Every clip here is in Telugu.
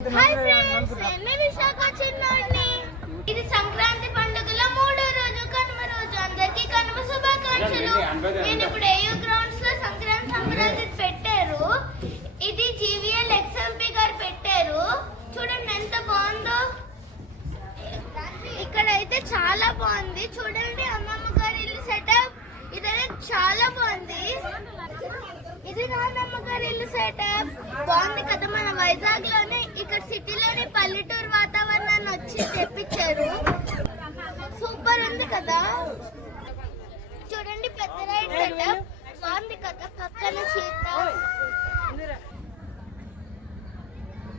హాయ్ ఫ్రెండ్స్, నేను విశాఖ చిన్నోడిని. ఇది సంక్రాంతి పండుగల మూడో రోజు, కనుమ రోజు. అందరికీ కనుమ శుభాకాంక్షలు. నేను ఇప్పుడు ఏయూ గ్రౌండ్స్ లో సంక్రాంతి సంబరాలు పెట్టారు. ఇది జీవీఎల్ ఎక్స్ఎంపీ గారు పెట్టారు. చూడండి ఎంత బాగుందో. ఇక్కడైతే చాలా బాగుంది. చూడండి అమ్మమ్మ గారి ఇల్లు సెటప్. ఇదైతే చాలా బాగుంది. ఇది నాన్నమ్మ గారి ఇల్లు సెటప్. బాగుంది కదా. మన వైజాగ్ లోనే ఇక్కడ సిటీలోని పల్లెటూరు వాతావరణాన్ని వచ్చి తెప్పించారు. సూపర్ ఉంది కదా. చూడండి పెద్ద రైడ్ సెటప్ బాగుంది కదా. పక్కన చీత.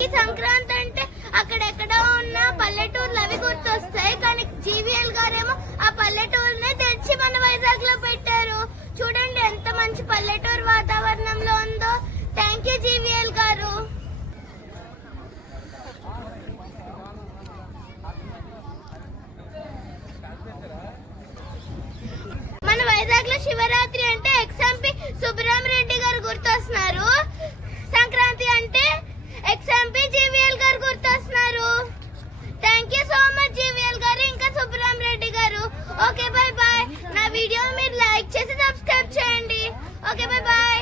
ఈ సంక్రాంతి అంటే అక్కడెక్కడ ఉన్న పల్లెటూర్లు అవి గుర్తొస్తాయి. కానీ జీవీఎల్ గారేమో ఆ పల్లెటూరునే తెచ్చి మన వైజాగ్ లో పెట్టారు. చూడండి ఎంత మంచి పల్లెటూరు వాతావరణంలో ఉందో. థ్యాంక్ యూ జీవీఎల్ గారు. మన వైజాగ్ లో శివరాత్రి అంటే ఎక్స్ఎంపీ సుబ్బరామరెడ్డి గారు గుర్తొస్తున్నారు. సంక్రాంతి అంటే ఎక్స్ఎంపీ జీవీఎల్ గారు గుర్తొస్తున్నారు. Thank you so much GVL గారు, ఇంకా సుబ్బరామరెడ్డి గారు. Okay bye bye. నా వీడియో మీరు లైక్ చేసి సబ్స్క్రైబ్ చేయండి. Okay bye bye.